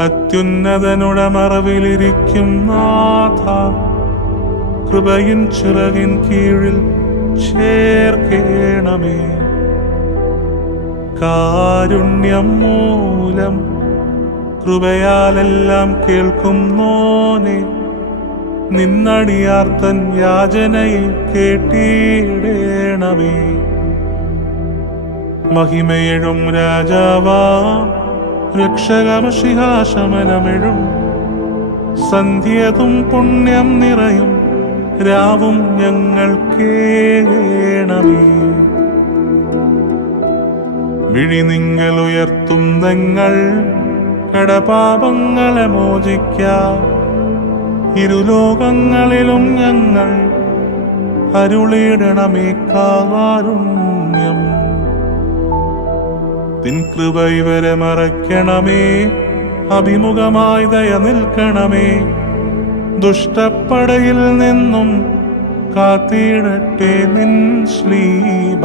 അത്യുന്നതനുടെ മറവിലിരിക്കും നാഥ, കൃപയിൻ ചിറകിൻ കീഴിൽ ചേർക്കേണമേ. കാരുണ്യം മൂലം കൃപയാലെല്ലാം കേൾക്കുന്നോനെ, നിന്നടിയാർത്തൻ യാചനയെ കേട്ടിടേണമേ. മഹിമയെഴും രാജാവാം രക്ഷകമഷിഹാശമനമെഴും, സന്ധ്യതും പുണ്യം നിറയും രാവും ഞങ്ങൾക്കേകേണമേ. വിഴിനിങ്കൽ ഉയർത്തും നിങ്ങൾ കടപാപങ്ങളെ മോചിക്കാം. ഇരുലോകങ്ങളിലും ഞങ്ങൾ അരുളിയിടണമേ കാരുണ്യം. നിൻ കൃപ ഇവരെ മറയ്ക്കണമേ, അഭിമുഖമായി ദയ നിൽക്കണമേ. ദുഷ്ടപ്പടയിൽ നിന്നും കാത്തിടട്ടെ നിൻ ശ്ലീബ.